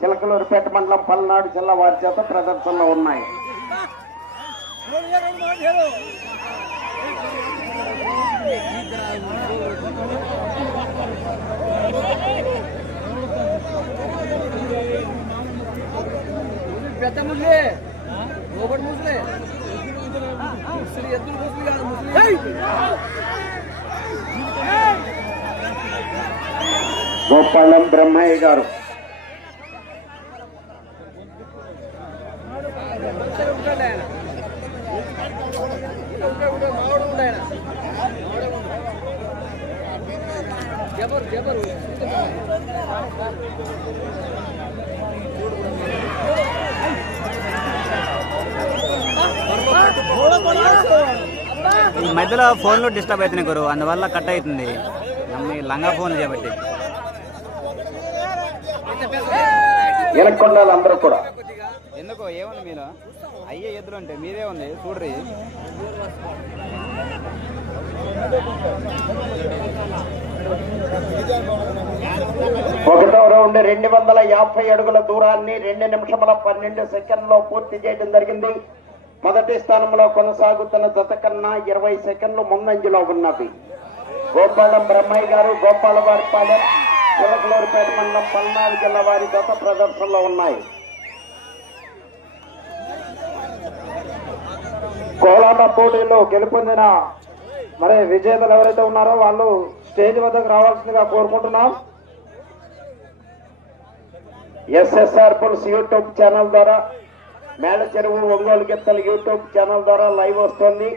చిలకలూరుపేట మండలం పల్నాడు జిల్లా వారి చేత ప్రదర్శనలో ఉన్నాయి. పెద్ద ముసలే ముసలే ముసలి ఎద్దులు ముసలి కాదు ముసలి గోపాలం బ్రహ్మయ్య గారు. ఈ మధ్యలో ఫోన్లు డిస్టర్బ్ అవుతున్నాయి గురు అందువల్ల కట్ అవుతుంది. మీ లంగా ఫోన్ చేపట్టి. వెనక్కొండాలి అందరూ కూడా. ఎందుకో ఏముంది మీరు అయ్యే ఎద్దులు అంటే మీదే ఉంది చూడ్రి. ఒకటో రౌండ్ రెండు వందల యాభై అడుగుల దూరాన్ని రెండు నిమిషముల పన్నెండు సెకండ్లో పూర్తి చేయడం జరిగింది. మొదటి స్థానంలో కొనసాగుతున్న జత కన్నా ఇరవై సెకండ్లు ముందంజలో ఉన్నది. గోపాలం బ్రహ్మయ్య గారు గోపాలవారిపాలెం చిలకలూరుపేట మండలం పల్నాడు జిల్లా వారి జత ప్రదర్శనలో ఉన్నాయి. కోలాట పోటీలో గెలుపొందిన మరి విజేతలు ఎవరైతే ఉన్నారో వాళ్ళు స్టేజ్ వద్దకు రావాల్సిందిగా కోరుకుంటున్నాం. ఎస్ఎస్ఆర్ పుల్స్ యూట్యూబ్ ఛానల్ ద్వారా మేళ చెరువు ఒంగోలు గిత్తలు యూట్యూబ్ ఛానల్ ద్వారా లైవ్ వస్తుంది.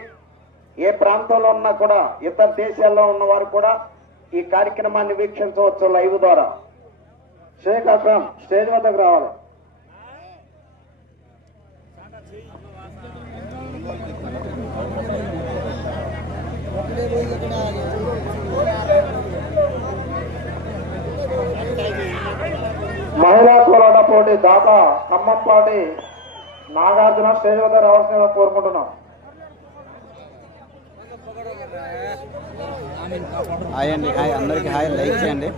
ఏ ప్రాంతంలో ఉన్నా కూడా ఇతర దేశాల్లో ఉన్న వారు కూడా ఈ కార్యక్రమాన్ని వీక్షించవచ్చు లైవ్ ద్వారా. షేక్ అక్రమ్ స్టేజ్ వద్దకు రావాలి. మహిళా కోలాట పోటీ దాకా ఖమ్మంపాటి నాగార్జున స్టేజ్ వద్ద రావాల్సిందిగా కోరుకుంటున్నాం. హాయ్ అండి హాయ్ అందరికి హాయ్ లైక్ చేయండి.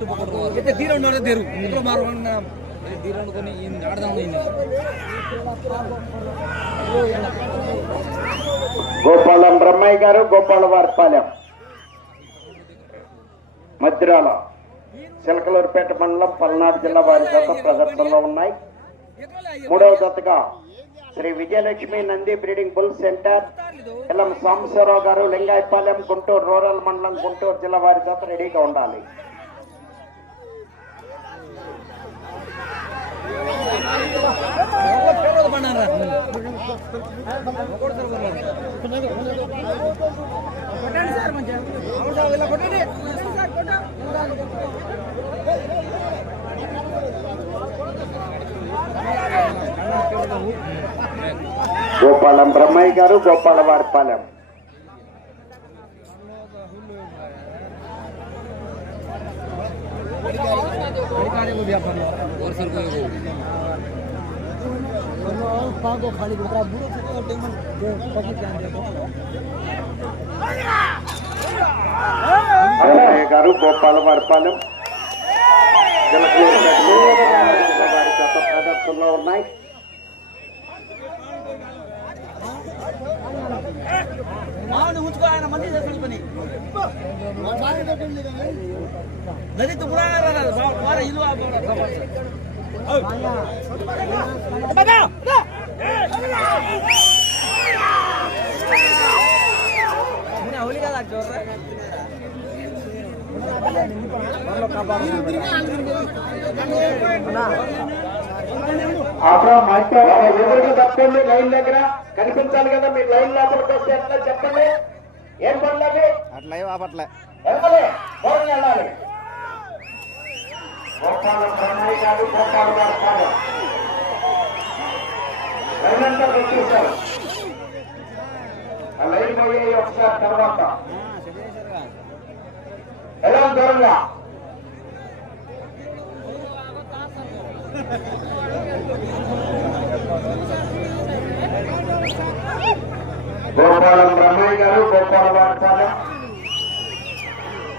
గోపాలం బ్రహ్మయ్య గారు గోపాల వారిపాలెం మద్రాల. చిలకలూరుపేట మండలం పల్నాడు జిల్లా వారి జత ప్రదర్శనలో ఉన్నాయి మూడవ జతగా Shri Vijayalakshmi Nandi breeding bull centre Ellam Sambasivarao garu Lingayapalem Guntur rural మండలం గుంటూరు జిల్లా వారి చేత రెడీగా ఉండాలి కొట్టండి సార్ మంచిగా. సార్, కొట్టండి. గోపాలం బ్రహ్మయ్య గారు గోపాల వారిపాలెం బ్రహ్మయ్య గారు గోపాల వారిపాలెం ప్రదర్శనలో ఉన్నాయి మావని ఉంచుకో ఆయన మంది చేసిన పని నది తుపురా వార ఇల్లు హోలీ కదా చూడరా అక్కడ తప్పండి లైన్ దగ్గర కనిపించాలి కదా మీరు లైన్ లోపలికి వస్తే ఎట్లా చెప్పండి? ఏం పనులు అవి అట్లా ఆపట్లే. వెళ్ళాలి దూరం వెళ్ళాలి. గోపాల బ్రహ్మయ్య గారు గోపాల వారిపాలెం లైన్ ఆ పోయి ఒకసారి తర్వాత. ఎలా దూరంగా. గోపాలం బ్రహ్మయ్య గారు గోపాల వారిపాలెం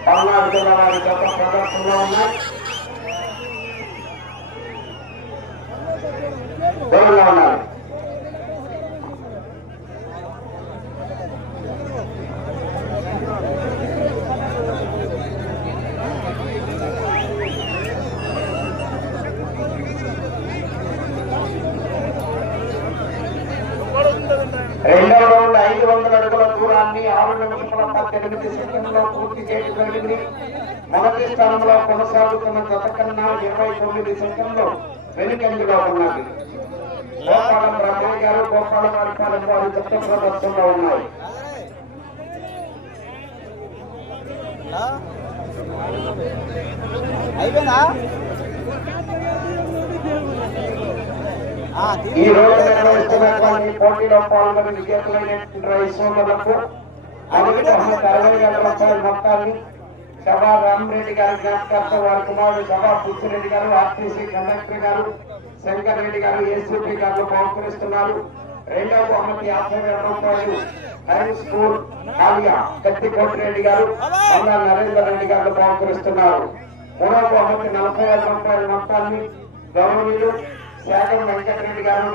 పల్నాడు జిల్లా వారి గత ప్రదర్శనలో ఉన్నాయి. పద్దెనిమిది సెకండ్లో పూర్తి చేయడం జరిగింది మొదటి స్థానంలో కొనసాగుతున్న గత కన్నా ఇరవై తొమ్మిది శాతంలో వెనుకంజలో ఉన్నది గోపాలం రామయ్య గారు గోపాలం అల్పాలం వారు జత ప్రదర్శనలో ఉన్నాయి అయిపోయిందా ఈ రోజు నిర్వహిస్తున్నటువంటి పోటీలో పాల్గొని విజేతలైనటువంటి రైతులకు అరవై అరవై వేల రూపాయల మొత్తాన్ని సభా రామరెడ్డి గారి జ్ఞాపకార్థం వారి కుమారుడు సభా పుచ్చిరెడ్డి గారు ఆర్టీసీ కండక్టర్ గారు శంకర్ రెడ్డి గారు ఏసీపీ గారు బహుకరిస్తున్నారు. రెండవ బహుమతి యాభై వేల రూపాయలు హై స్కూల్ ఆలియా గట్టికోటి రెడ్డి గారు అన్నా నరేందర్ రెడ్డి గారు బహుకరిస్తున్నారు. మూడవ బహుమతి నలభై వేల రూపాయల మొత్తాన్ని గౌరవీయులు శాఖ వెంకటరెడ్డి గారు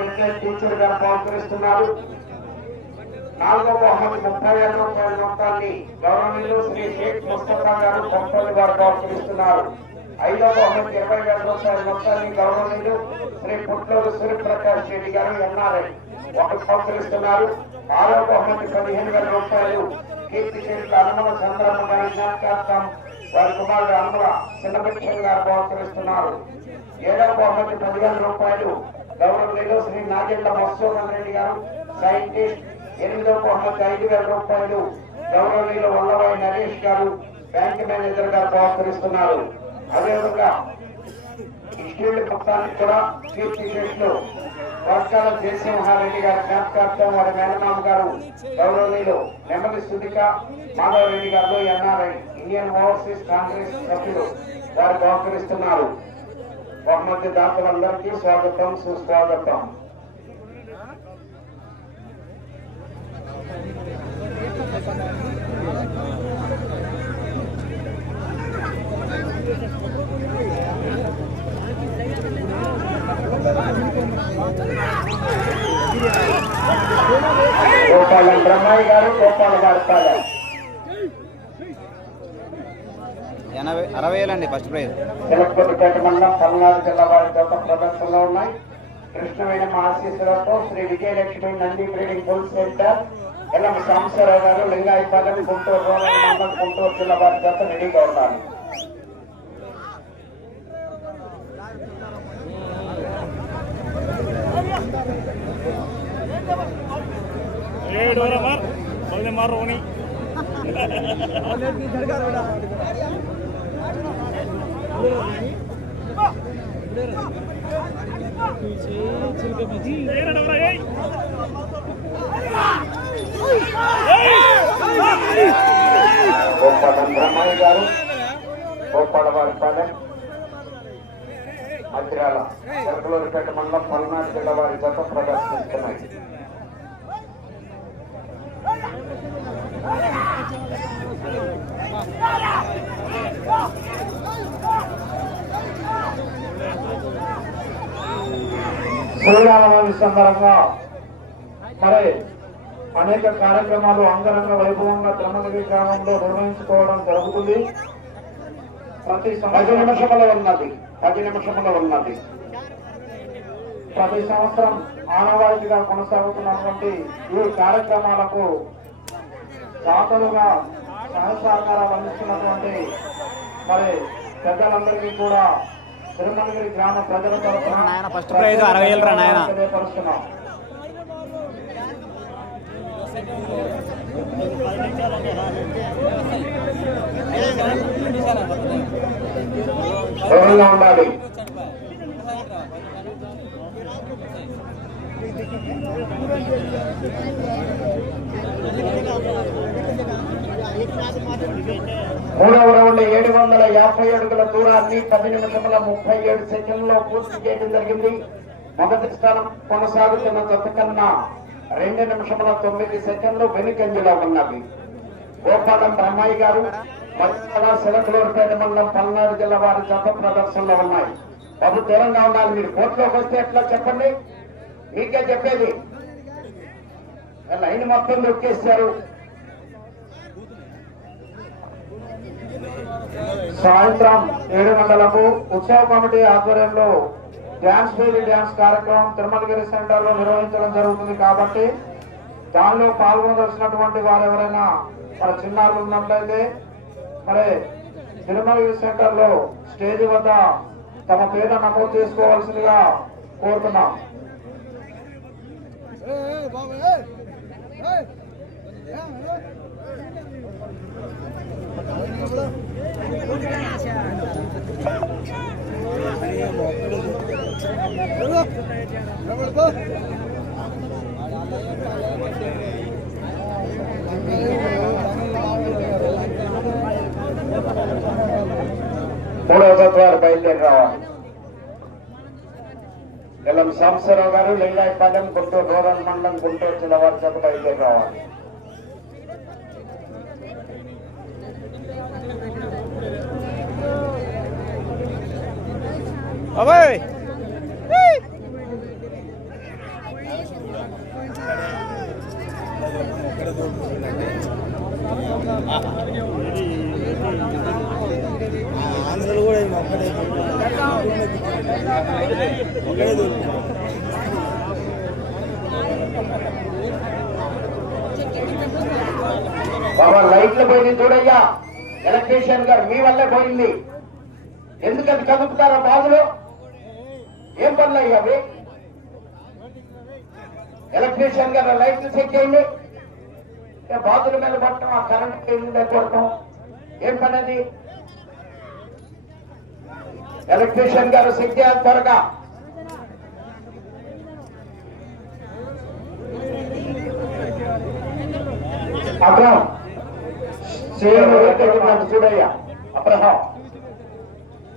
టీచర్ గారు బహుకరిస్తున్నారు. నాలుగో ముప్పై వేల మొత్తాన్ని గవర్నమెంట్ శ్రీ షేక్ ముస్తఫా గారు బొప్పల్లి వారు బహుకరిస్తున్నారు. ఐదో ఇరవై వేల రూపాయల మొత్తాన్ని గవర్నమెంట్ శ్రీ పుట్లూరు సూర్యప్రకాష్ రెడ్డి గారు ఎన్ఆర్ఐ ఒకరు బహుకరిస్తున్నారు. ఆరో బహుమతి పదిహేను వేల రూపాయలు కీర్తి చేతుల అనుమల చంద్రమ్మ గారి జ్ఞాపకార్థం వారి కుమారుడు అనుమల చిన్నపక్షం గారు బహుకరిస్తున్నారు. ఏడవ బహుమతి పదివేల రూపాయలు గౌరవనీయులు శ్రీ నాగేళ్ళ మత్స్యమోహన్ రెడ్డి గారు సైంటిస్ట్ ఎనిమిదో బహుమతి ఐదు వేల రూపాయలు గౌరవనీయులు వల్లభాయ్ నరేష్ గారు బ్యాంక్ మేనేజర్ గారు సహకరిస్తున్నారు అదేవిధంగా ఇస్టీల్ మొత్తానికి కూడా చీఫ్ చేస్తూ వర్గాల జయసింహారెడ్డి గారి జ్ఞాపకార్థం వారి మేనమామ గారు గౌరవనీయులు నెమ్మది సుధిక మాధవరెడ్డి గారు ఎన్ఆర్ఐ ఇండియన్ ఓవర్సీస్ కాంగ్రెస్ సభ్యులు వారు సహకరిస్తున్నారు బహుమతి దాతలందరికీ స్వాగతం సుస్వాగతం. గోపాలం బ్రహ్మయ్య గారు గోపాల వారిపాలెం ఎనభై అరవై వేలండి ఫస్ట్ ప్రైజ్ తిరుపతిపేట మండలం పల్నాడు జిల్లా వారి జత ప్రదర్శనలో ఉన్నాయి కృష్ణమైన ఆశీస్సులతో Shri Vijayalakshmi Nandi breeding bull centre Ellam Sambasivarao garu Lingayapalem Guntur rural మండలం గుంటూరు జిల్లా వారి జత రెడీగా ఉన్నారు Thank you. ఉండాలి గోపాలం బ్రహ్మయ్య గారు గోపాల వారిపాలెం మంచిర్యాల చెరకలూరుపేట మండలం పల్నాడు జిల్లా వారి జత ప్రదర్శిస్తున్నాయి శ్రీరామనవమి సందర్భంగా మరి అనేక కార్యక్రమాలు అంగరంగ వైభవంగా తిరుమలగిరి గ్రామంలో నిర్వహించుకోవడం జరుగుతుంది. ప్రతి పది నిమిషముల ఉన్నది. పది నిమిషముల ఉన్నది. ప్రతి సంవత్సరం ఆనవాయితీగా కొనసాగుతున్నటువంటి ఈ కార్యక్రమాలకు దాతలుగా సహసహకారాలు అందిస్తున్నటువంటి మరి పెద్దలందరికీ కూడా తిరుమలగిరి గ్రామ ప్రజల తరఫున ఫస్ట్ ప్రైజ్ అరవై తెలియపరుస్తున్నాం. ఉండాలి. మూడవ రౌండ్ ఏడు వందల యాభై అడుగుల దూరాన్ని పది నిమిషముల ముప్పై ఏడు సెకండ్లో పూర్తి చేయడం జరిగింది. మొదటి స్థానం కొనసాగుతున్న జత కన్నా రెండు నిమిషముల తొమ్మిది సెకండ్లు వెనుకంజలో ఉన్నవి. గోపాలం బ్రహ్మయ్య గారు మధ్యలో సిలకలూరుపేట మండలం పల్నాడు జిల్లా వారి జత ప్రదర్శనలో ఉన్నాయి. అది దూరంగా మీరు. కోర్టులోకి వస్తే ఎట్లా చెప్పండి? మీకే చెప్పేది. లైన్ మొత్తం నొక్కేశారు సాయంత్రం ఏడు గంటలకు ఉత్సవ కమిటీ ఆధ్వర్యంలో డ్యాన్స్ బేబీ డ్యాన్స్ కార్యక్రమం తిరుమలగిరి సెంటర్లో నిర్వహించడం జరుగుతుంది కాబట్టి దానిలో పాల్గొనవలసినటువంటి వారు ఎవరైనా మన చిన్నారులు ఉన్నట్లయితే మరి తిరుమలగిరి సెంటర్లో సెంటర్లో స్టేజ్ వద్ద తమ పేరు నమోదు చేసుకోవాల్సిందిగా కోరుతున్నాం. మూడవ తత్వాలు బయలుదేరి రావాలి ఎల్లం సాంబశివరావు గారు లింగాయపాలెం గుంటూరు రూరల్ మండలం గుంటూరు జిల్లా వారి చేత బయలుదేరి రావాలి. అబ్బాయి ఆంధ్రలో బాబా లైట్లు పోయింది చూడయ్యా. ఎలక్ట్రీషియన్ గారు మీ వల్లే పోయింది. ఎందుకని కదుపుతారా బాధలు ఏం పనులు అయ్యా అవి? ఎలక్ట్రీషియన్ గారు లైట్లు చెక్ చేయండి. బాధల మీద పట్టడం ఆ కరెంట్ మీద ఏం పని అది? ఎలక్ట్రీషియన్ గారు చెక్ త్వరగా. అబ్రహం సేవలు ఎక్కడున్నాడు చూడయ్య. అబ్రహం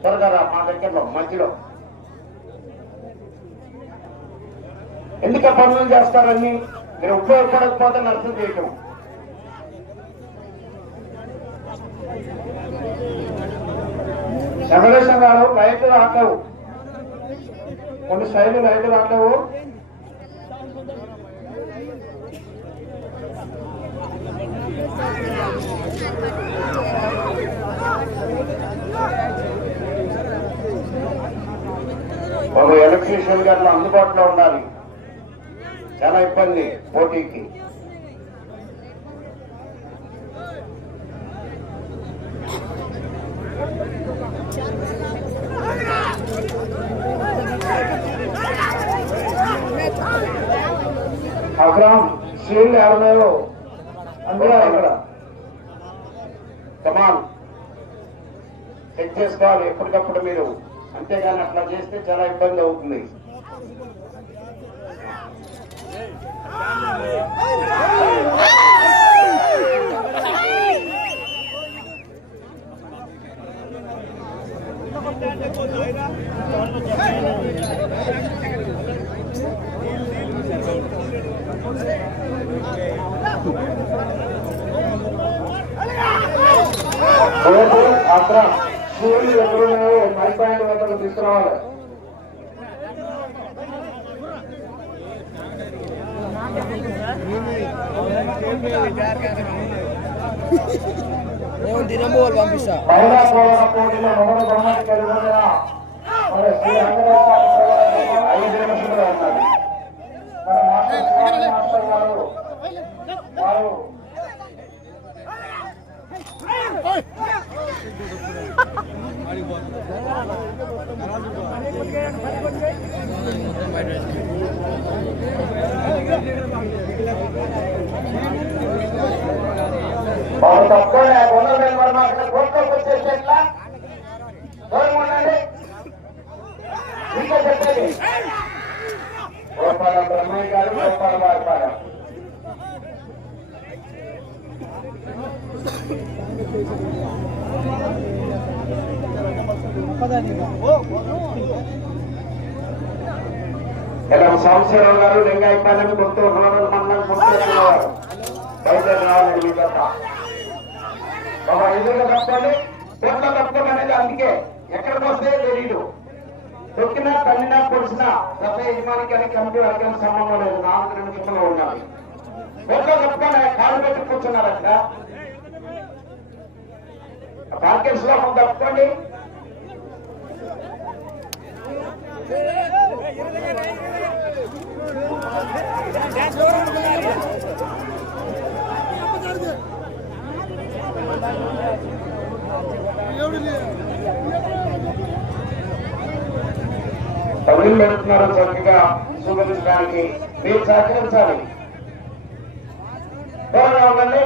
త్వరగా రా మా దగ్గరలో మధ్యలో. ఎందుకు పనులు చేస్తారని మీరు ఉపయోగపడకపోతే నష్టం చేయటం వెంకటేశ్వర గారు లైట్లు రాట్లేవు కొన్ని శైలి లైట్లు రాట్లేవు ఒక ఎలక్ట్రీషియన్ గారు అందుబాటులో ఉండాలి. చాలా ఇబ్బంది పోటీకి. స్త్రీలు శీళ్ళు ఎవరున్నాయో అందులో అక్కడ. కమాన్ చెక్ చేసుకోవాలి ఎప్పటికప్పుడు మీరు. అంతేగాని అట్లా చేస్తే చాలా ఇబ్బంది అవుతుంది. అక్కడ శీళ్ళు ఎక్కడున్నాయో మై పాయింట్ వద్దకు తీసుకురావాలి. తినబో పంపిస్తా. మహిళా పోరాట పోటీలో మొదటి బహుమతి గెలుపొందిన మరి శ్రీ ఆంజనేయ స్వామి దేవాలయం ఐదు నిమిషాలు ఉన్నది మరి మాస్టర్ శివానంద మాస్టర్ గారు వారు. గోపాల బ్రహ్మయ్య గారు గోపాల వారిపాలెం ఇలా సంవత్సరం గారు లింగాయపాలెం గుంటూరు రూరల్ మండలం గుంటూరు జిల్లా వారు బయలుదేరి రావాలండి మీ తప్ప ఒక ఎదురుగా తప్పండి తోట తప్పడం అనేది అందుకే ఎక్కడికి వస్తే తెలియదు తొక్కినా తల్లినా పొడిచినా గత యజమానికి అని కమిటీ వర్గానికి సంబంధం లేదు. నాలుగు రెండు నిమిషంలో ఉండాలి. తోట తప్పకుండా కాలు పెట్టి కూర్చున్నారు అక్కడ కాన్కెన్స్లో కొంత తప్పుకోండి వీళ్ళు చక్కగా చూపించడానికి మీరు సహకరించాలి. ఉండండి.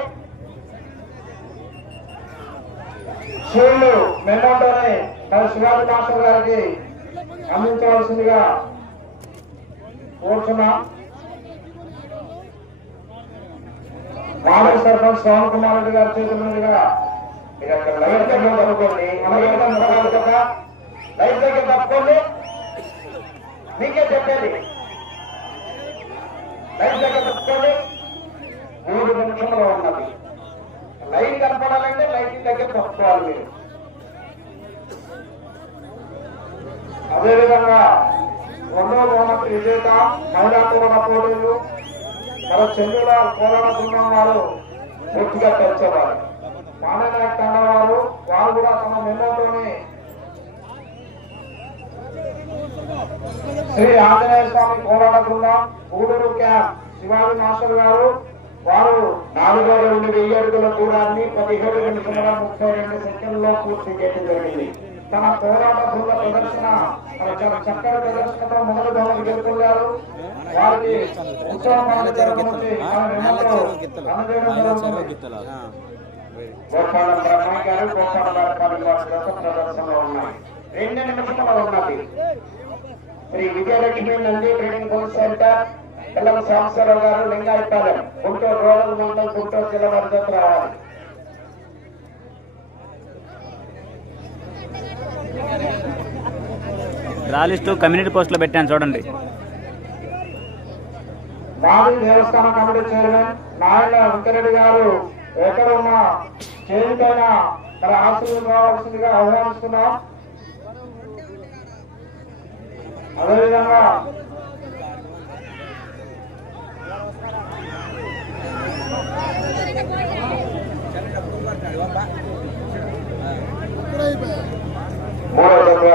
షీల్డ్ మెమోటోని మన శివాజీ మాస్టర్ గారికి అందించవలసిందిగా కోరుతున్నా మాజీ సర్పంచ్ శ్రవణ్ కుమార్ రెడ్డి గారి చేతుల మీదుగా మీరు అక్కడ లైట్ దగ్గర తప్పుకోండి లైట్ దగ్గర తప్పుకోండి మీకే చెప్పేది. లైట్ దగ్గర తప్పుకోండి మూడు నిమిషంలో ఉన్నది. లైట్ కనపడాలంటే లైట్ దగ్గర తప్పుకోవాలి మీరు. అదేవిధంగా రెండో కోణ విజేత మహిళా కోరణ పోటీలు మన చెల్లెల కోరణ బృందం వారు పూర్తిగా తెచ్చేవారు మానేనాయక్ తండ వారు వారు కూడా తమ మెమోతోని శ్రీ ఆంజనేయ స్వామి కోరాట బృందం గూడూరు క్యాంప్ శివాజీ మాస్టర్ గారు వారు నాలుగో రెండు వెయ్యి అడుగుల దూరాన్ని పదిహేడు నిమిషముల ముప్పై రెండు సెకండ్లో పూర్తి చేయడం జరిగింది. తన పోరాట బృంద ప్రదర్శన మరి చాలా చక్కటి ప్రదర్శనతో మొదలు బహుమతి గెలుపొందారు వారికి ఉత్సవం మండలి తరపు నుంచి గారు గోపాల వ్యాపారి వారి గత ప్రదర్శనలో ఉన్నాయి. రెండు నిమిషముల ఉన్నది. Shri Vijayalakshmi Nandi training course centre పిల్లల సాంబశ్వరరావు గారు లింగాయపాలెం గుంటూరు రూరల్ మండలం గుంటూరు జిల్లా వారి రావాలి. లిస్టు కమ్యూనిటీ పోస్ట్లో పెట్టాను చూడండి. మాజీ దేవస్థాన కమిటీ చైర్మన్ నాయన వెంకరెడ్డి గారు ఎక్కడ ఉన్న చేతికైనా మరి ఆశీర్వాదం రావాల్సిందిగా ఆహ్వానిస్తున్నాం. అదేవిధంగా మూడో జత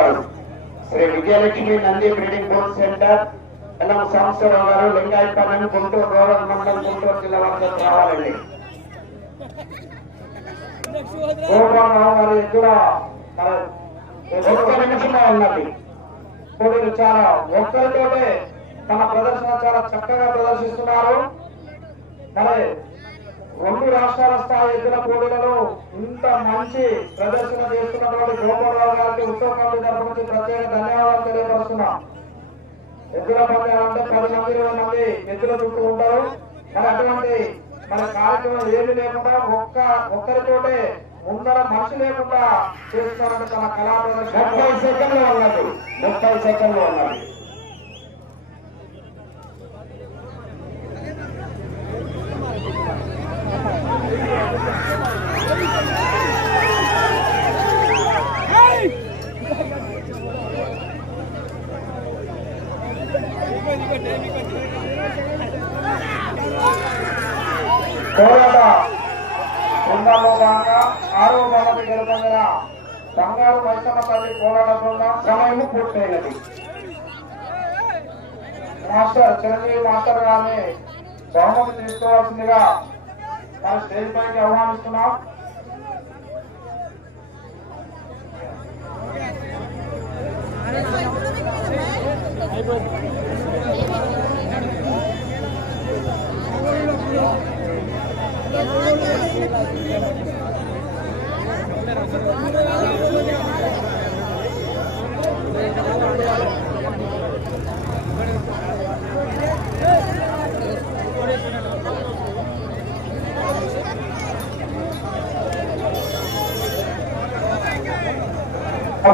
Shri Vijayalakshmi Nandi trading bull centre పిల్లల సాంబశ్వరరావు గారు లింగాయపాలెం గుంటూరు రూరల్ మండలం గుంటూరు జిల్లా వరకు రావాలండి. గోపాలరావు గారి ఎదుర ఒక్క నిమిషమే ఉన్నది పోటీలు చాలా ఒక్కరితోటే తన ప్రదర్శన చాలా చక్కగా ప్రదర్శిస్తున్నారు. మరి రెండు రాష్ట్రాల స్థాయి ఎద్దుల పోటీలలో ఇంత మంచి ప్రదర్శన చేస్తున్నటువంటి గోపాలరావు గారికి ఉత్సవ తరఫు నుంచి ప్రత్యేక ధన్యవాదాలు తెలియపరుస్తున్నాం. ఎద్దుల పందాలంటే పది మంది ఇరవై మంది ఎద్దుల చుట్టూ ఉంటారు. మరి అటువంటి మన కార్యక్రమం ఏమి లేకుండా ఒక్క ఒక్కరితోటే ముందర మనిషి లేకుండా చేస్తున్నారంటే తన కళా ప్రదర్శన ముప్పై సెకండ్లు ఉన్నది. ముప్పై సెకండ్లు ఉన్నది. బృందాల్లో భాగంగా ఆరో భాగం గెలుపొందిన బంగారు వైష్ణవ తల్లి కోలాట బృందం సమయం పూర్తయినది. మాస్టర్ చిరంజీవి మాస్టర్ గారిని బహుమతి తీసుకోవాల్సిందిగా మన స్టేజ్ పైకి ఆహ్వానిస్తున్నాం. అయిపోయింది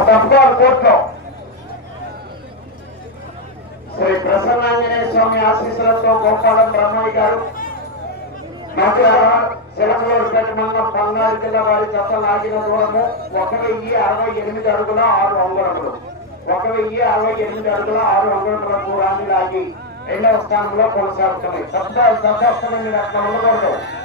తప్పుకోవాలి కోర్టులో శ్రీ ప్రసన్నాంజనేయ స్వామి ఆశీస్సులతో గోపాలం బ్రహ్మయ్య గారు శిలకలూరుపేట మండలం బంగారు జిల్లా వారి జత లాగిన దూరము ఒక వెయ్యి అరవై ఎనిమిది అడుగుల ఆరు అంగుళములు. ఒక వెయ్యి అరవై ఎనిమిది అడుగుల ఆరు అంగుళముల దూరాన్ని లాగి రెండవ స్థానంలో కొనసాగుతున్నాయి. శబ్ద శబ్దాలు మీరు అట్లా ఉండకూడదు.